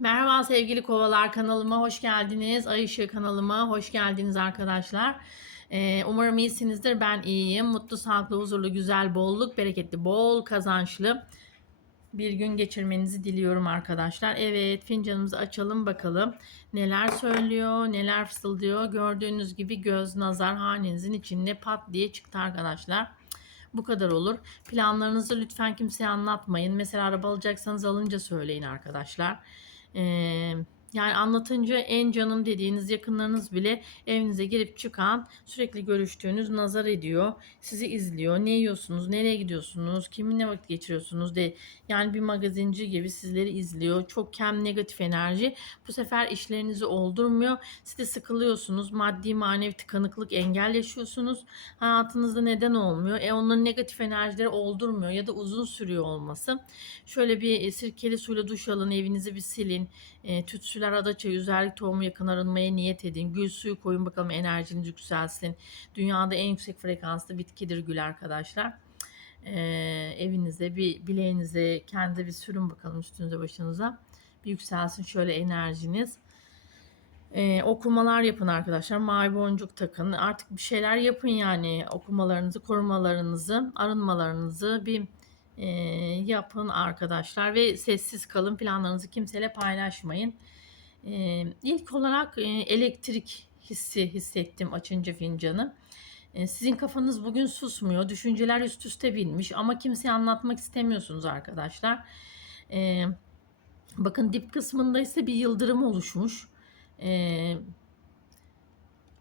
Merhaba sevgili kovalar kanalıma hoş geldiniz. Ay Işığı kanalıma hoş geldiniz arkadaşlar. Ee, umarım iyisinizdir. Ben iyiyim. Mutlu, sağlıklı, huzurlu, güzel, bolluk, bereketli, bol kazançlı bir gün geçirmenizi diliyorum arkadaşlar. Evet fincanımızı açalım bakalım. Neler söylüyor, neler fısıldıyor. Gördüğünüz gibi göz nazar hanenizin içinde pat diye çıktı arkadaşlar. Bu kadar olur. Planlarınızı lütfen kimseye anlatmayın. Mesela araba alacaksanız alınca söyleyin arkadaşlar. Ee, yani anlatınca en canım dediğiniz yakınlarınız bile evinize girip çıkan sürekli görüştüğünüz nazar ediyor. Sizi izliyor. Ne yiyorsunuz? Nereye gidiyorsunuz? Kiminle vakit geçiriyorsunuz? de Yani bir magazinci gibi sizleri izliyor. Çok kem negatif enerji. Bu sefer işlerinizi oldurmuyor. Siz de sıkılıyorsunuz. Maddi manevi tıkanıklık engel yaşıyorsunuz. Hayatınızda neden olmuyor? E onların negatif enerjileri oldurmuyor ya da uzun sürüyor olması. Şöyle bir e, sirkeli suyla duş alın, evinizi bir silin. E, tütsüler, adaçayı, üzerlik tohumu yakın arınmaya niyet edin. Gül suyu koyun bakalım enerjiniz yükselsin. Dünyada en yüksek frekanslı bitkidir gül arkadaşlar. E, evinize bir bileğinize kendi bir sürün bakalım üstünüze başınıza. Bir yükselsin şöyle enerjiniz. Ee, okumalar yapın arkadaşlar. Mavi boncuk takın. Artık bir şeyler yapın yani. Okumalarınızı, korumalarınızı, arınmalarınızı bir e, yapın arkadaşlar. Ve sessiz kalın. Planlarınızı kimseyle paylaşmayın. E, ilk olarak e, elektrik hissi hissettim açınca fincanı. E, sizin kafanız bugün susmuyor. Düşünceler üst üste binmiş ama kimseye anlatmak istemiyorsunuz arkadaşlar. E, bakın dip kısmında ise bir yıldırım oluşmuş. E,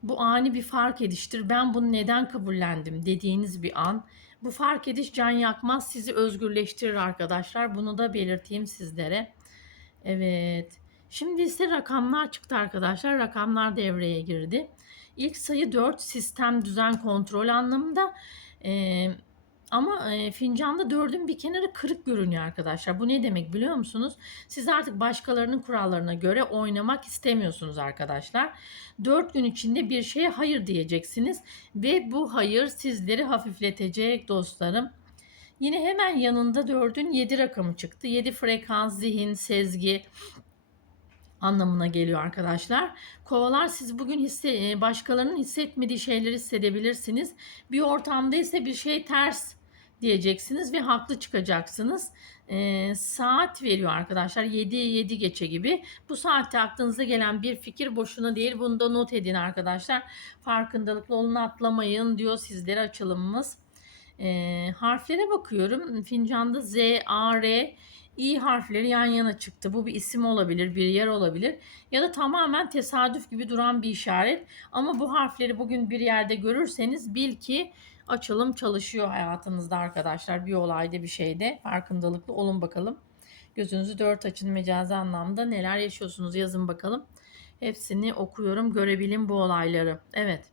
bu ani bir fark ediştir. Ben bunu neden kabullendim dediğiniz bir an. Bu fark ediş can yakmaz sizi özgürleştirir arkadaşlar. Bunu da belirteyim sizlere. Evet. Şimdi ise rakamlar çıktı arkadaşlar. Rakamlar devreye girdi. İlk sayı 4 sistem düzen kontrol anlamında. Ee, ama e, fincanda dördün bir kenarı kırık görünüyor arkadaşlar. Bu ne demek biliyor musunuz? Siz artık başkalarının kurallarına göre oynamak istemiyorsunuz arkadaşlar. Dört gün içinde bir şeye hayır diyeceksiniz. Ve bu hayır sizleri hafifletecek dostlarım. Yine hemen yanında dördün 7 rakamı çıktı. 7 frekans, zihin, sezgi anlamına geliyor arkadaşlar. Kovalar siz bugün hisse, başkalarının hissetmediği şeyleri hissedebilirsiniz. Bir ortamda ise bir şey ters diyeceksiniz ve haklı çıkacaksınız. E, saat veriyor arkadaşlar 7 7 geçe gibi. Bu saatte aklınıza gelen bir fikir boşuna değil. Bunu da not edin arkadaşlar. Farkındalıklı olun atlamayın diyor sizlere açılımımız. E, harflere bakıyorum. Fincanda Z, A, R, İ harfleri yan yana çıktı. Bu bir isim olabilir, bir yer olabilir ya da tamamen tesadüf gibi duran bir işaret. Ama bu harfleri bugün bir yerde görürseniz bil ki açılım çalışıyor hayatınızda arkadaşlar. Bir olayda bir şeyde farkındalıklı olun bakalım. Gözünüzü dört açın mecazi anlamda neler yaşıyorsunuz yazın bakalım. Hepsini okuyorum görebilin bu olayları. Evet.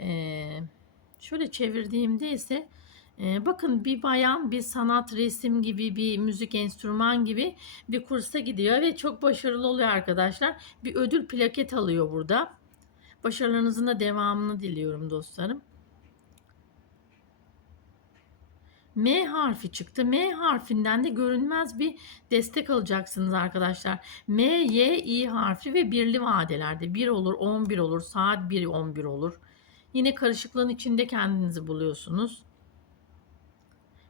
Ee, şöyle çevirdiğimde ise e, bakın bir bayan bir sanat resim gibi bir müzik enstrüman gibi bir kursa gidiyor ve çok başarılı oluyor arkadaşlar. Bir ödül plaket alıyor burada. Başarılarınızın da devamını diliyorum dostlarım. M harfi çıktı. M harfinden de görünmez bir destek alacaksınız arkadaşlar. M, Y, I harfi ve birli vadelerde 1 olur, 11 olur, saat 1, 11 olur. Yine karışıklığın içinde kendinizi buluyorsunuz.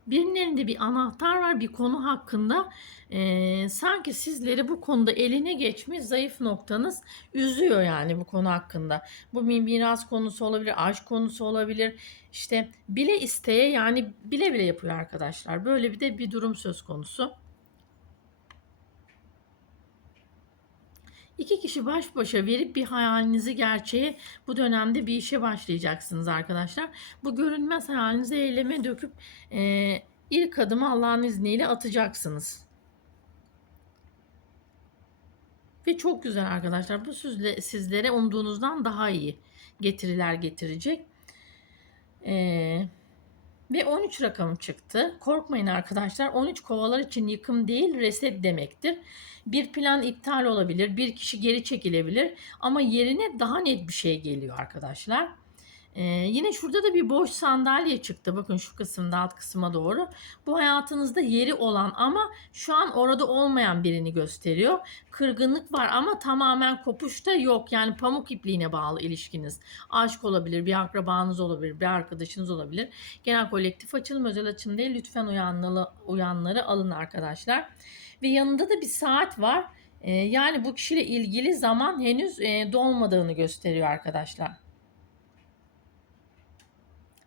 Birinin elinde bir anahtar var bir konu hakkında. Ee, sanki sizleri bu konuda eline geçmiş zayıf noktanız üzüyor yani bu konu hakkında. Bu bir miras konusu olabilir, aşk konusu olabilir. İşte bile isteye yani bile bile yapıyor arkadaşlar. Böyle bir de bir durum söz konusu. İki kişi baş başa verip bir hayalinizi gerçeğe bu dönemde bir işe başlayacaksınız arkadaşlar. Bu görünmez hayalinizi eyleme döküp e, ilk adımı Allah'ın izniyle atacaksınız. Ve çok güzel arkadaşlar. Bu sizle, sizlere umduğunuzdan daha iyi getiriler getirecek. Ee, ve 13 rakamı çıktı. Korkmayın arkadaşlar. 13 kovalar için yıkım değil reset demektir. Bir plan iptal olabilir. Bir kişi geri çekilebilir. Ama yerine daha net bir şey geliyor arkadaşlar. Ee, yine şurada da bir boş sandalye çıktı. Bakın şu kısımda alt kısma doğru. Bu hayatınızda yeri olan ama şu an orada olmayan birini gösteriyor. Kırgınlık var ama tamamen kopuş da yok. Yani pamuk ipliğine bağlı ilişkiniz. Aşk olabilir, bir akrabanız olabilir, bir arkadaşınız olabilir. Genel kolektif açılım, özel açılım değil. Lütfen uyanları, uyanları alın arkadaşlar. Ve yanında da bir saat var. Ee, yani bu kişiyle ilgili zaman henüz e, dolmadığını gösteriyor arkadaşlar.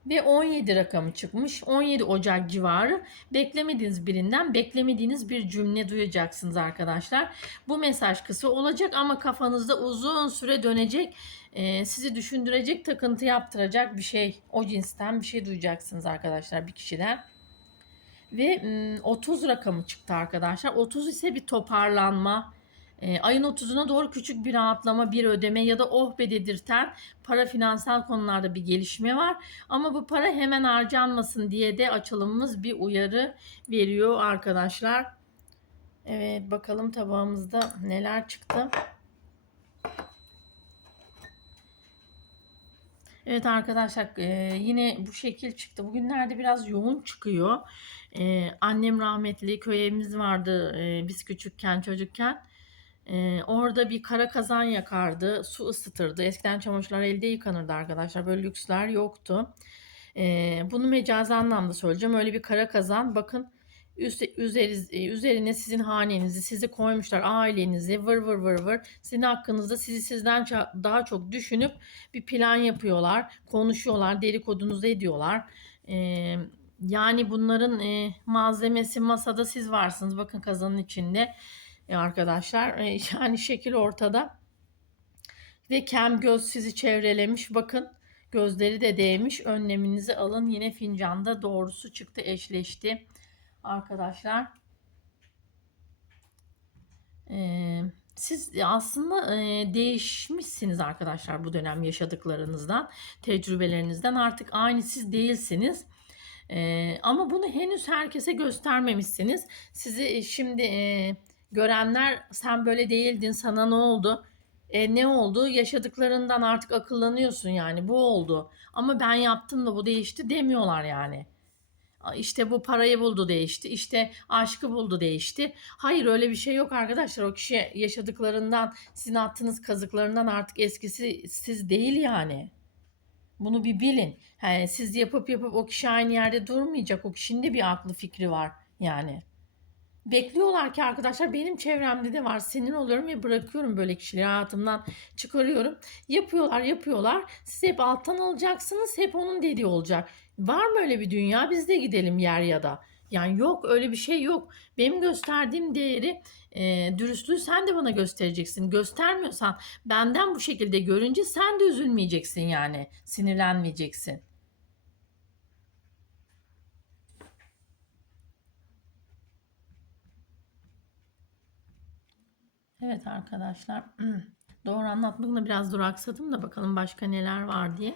Ve 17 rakamı çıkmış. 17 Ocak civarı beklemediğiniz birinden beklemediğiniz bir cümle duyacaksınız arkadaşlar. Bu mesaj kısa olacak ama kafanızda uzun süre dönecek, e, sizi düşündürecek, takıntı yaptıracak bir şey. O cinsten bir şey duyacaksınız arkadaşlar bir kişiden. Ve mm, 30 rakamı çıktı arkadaşlar. 30 ise bir toparlanma. E, ayın 30'una doğru küçük bir rahatlama, bir ödeme ya da oh be dedirten para finansal konularda bir gelişme var. Ama bu para hemen harcanmasın diye de açılımımız bir uyarı veriyor arkadaşlar. Evet bakalım tabağımızda neler çıktı. Evet arkadaşlar e, yine bu şekil çıktı. Bugünlerde biraz yoğun çıkıyor. E, annem rahmetli köy evimiz vardı e, biz küçükken çocukken. E, orada bir kara kazan yakardı. Su ısıtırdı. Eskiden çamaşırlar elde yıkanırdı arkadaşlar. Böyle lüksler yoktu. E, bunu mecazi anlamda söyleyeceğim. Öyle bir kara kazan bakın üst, üzeri, üzerine sizin hanenizi, sizi koymuşlar, ailenizi vır vır vır vır sizin hakkınızda sizi sizden daha çok düşünüp bir plan yapıyorlar, konuşuyorlar, dedikodunuzu ediyorlar. Ee, yani bunların e, malzemesi masada siz varsınız. Bakın kazanın içinde arkadaşlar. E, yani şekil ortada. Ve kem göz sizi çevrelemiş. Bakın gözleri de değmiş. Önleminizi alın. Yine fincanda doğrusu çıktı, eşleşti arkadaşlar. Ee, siz aslında e, değişmişsiniz arkadaşlar bu dönem yaşadıklarınızdan, tecrübelerinizden. Artık aynı siz değilsiniz. Ee, ama bunu henüz herkese göstermemişsiniz. Sizi şimdi e, görenler sen böyle değildin, sana ne oldu? E, ne oldu? Yaşadıklarından artık akıllanıyorsun yani bu oldu. Ama ben yaptım da bu değişti demiyorlar yani. İşte bu parayı buldu değişti. İşte aşkı buldu değişti. Hayır öyle bir şey yok arkadaşlar. O kişi yaşadıklarından, sizin attığınız kazıklarından artık eskisi siz değil yani. Bunu bir bilin. Yani siz yapıp yapıp o kişi aynı yerde durmayacak. O kişinin de bir aklı fikri var yani. Bekliyorlar ki arkadaşlar benim çevremde de var. Senin oluyorum ve bırakıyorum böyle kişileri hayatımdan çıkarıyorum. Yapıyorlar yapıyorlar. Siz hep alttan alacaksınız. Hep onun dediği olacak. Var mı öyle bir dünya? Biz de gidelim yer ya da. Yani yok öyle bir şey yok. Benim gösterdiğim değeri e, dürüstlüğü sen de bana göstereceksin. Göstermiyorsan benden bu şekilde görünce sen de üzülmeyeceksin yani. Sinirlenmeyeceksin. Evet arkadaşlar. Doğru anlatmakla biraz duraksadım da bakalım başka neler var diye.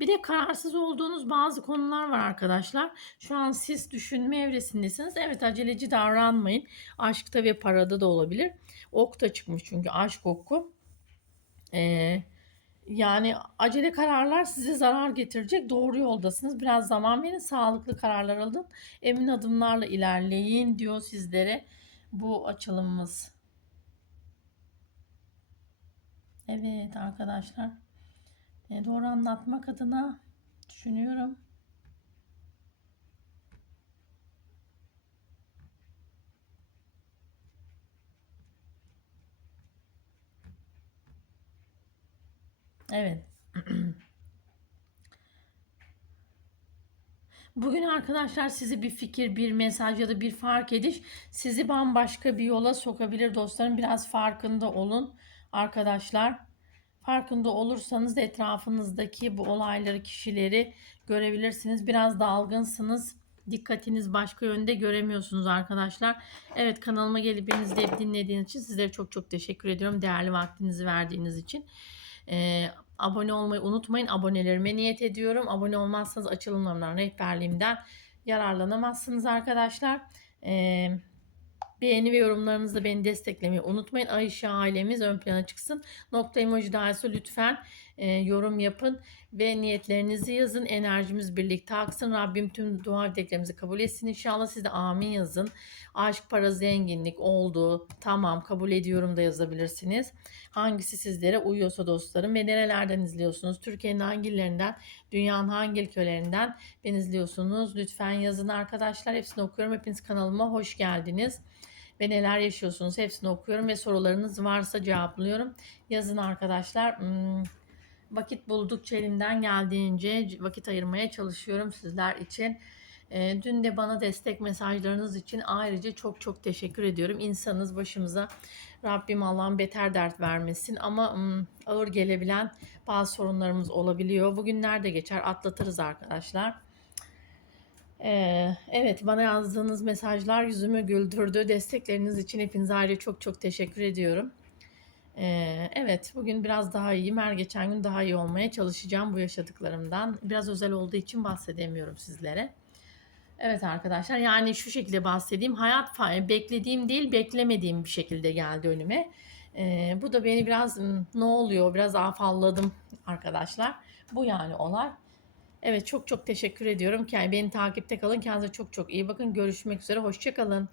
Bir de kararsız olduğunuz bazı konular var arkadaşlar. Şu an siz düşünme evresindesiniz. Evet aceleci davranmayın. Aşkta ve parada da olabilir. Ok da çıkmış çünkü aşk oku. Ee, yani acele kararlar size zarar getirecek. Doğru yoldasınız. Biraz zaman verin. Sağlıklı kararlar alın. Emin adımlarla ilerleyin diyor sizlere bu açılımımız. Evet arkadaşlar. E, doğru anlatmak adına düşünüyorum. Evet. Bugün arkadaşlar sizi bir fikir, bir mesaj ya da bir fark ediş sizi bambaşka bir yola sokabilir dostlarım. Biraz farkında olun arkadaşlar. Farkında olursanız da etrafınızdaki bu olayları, kişileri görebilirsiniz. Biraz dalgınsınız. Dikkatiniz başka yönde göremiyorsunuz arkadaşlar. Evet kanalıma gelip beni izleyip dinlediğiniz için sizlere çok çok teşekkür ediyorum. Değerli vaktinizi verdiğiniz için. Ee, abone olmayı unutmayın. Abonelerime niyet ediyorum. Abone olmazsanız açılımlarımdan, rehberliğimden yararlanamazsınız arkadaşlar. Ee, Beğeni ve yorumlarınızla beni desteklemeyi unutmayın. Ayşe ailemiz ön plana çıksın. Nokta emoji dahilse lütfen e, yorum yapın ve niyetlerinizi yazın. Enerjimiz birlikte aksın. Rabbim tüm dua dileklerimizi kabul etsin. İnşallah siz de amin yazın. Aşk, para, zenginlik oldu. Tamam kabul ediyorum da yazabilirsiniz. Hangisi sizlere uyuyorsa dostlarım ve nerelerden izliyorsunuz? Türkiye'nin hangi illerinden, dünyanın hangi ülkelerinden beni izliyorsunuz? Lütfen yazın arkadaşlar. Hepsini okuyorum. Hepiniz kanalıma hoş geldiniz. Ve neler yaşıyorsunuz hepsini okuyorum ve sorularınız varsa cevaplıyorum. Yazın arkadaşlar. Hmm, vakit buldukça elimden geldiğince vakit ayırmaya çalışıyorum sizler için. E, dün de bana destek mesajlarınız için ayrıca çok çok teşekkür ediyorum. İnsanız başımıza Rabbim Allah'ın beter dert vermesin ama ağır gelebilen bazı sorunlarımız olabiliyor. Bugünler de geçer atlatırız arkadaşlar. Ee, evet bana yazdığınız mesajlar yüzümü güldürdü. Destekleriniz için hepinize ayrıca çok çok teşekkür ediyorum. Ee, evet bugün biraz daha iyiyim. Her geçen gün daha iyi olmaya çalışacağım bu yaşadıklarımdan. Biraz özel olduğu için bahsedemiyorum sizlere. Evet arkadaşlar yani şu şekilde bahsedeyim. Hayat fa- beklediğim değil beklemediğim bir şekilde geldi önüme. Ee, bu da beni biraz ne oluyor biraz afalladım arkadaşlar. Bu yani olay. Evet çok çok teşekkür ediyorum. Yani beni takipte kalın. Kendinize çok çok iyi bakın. Görüşmek üzere. Hoşçakalın.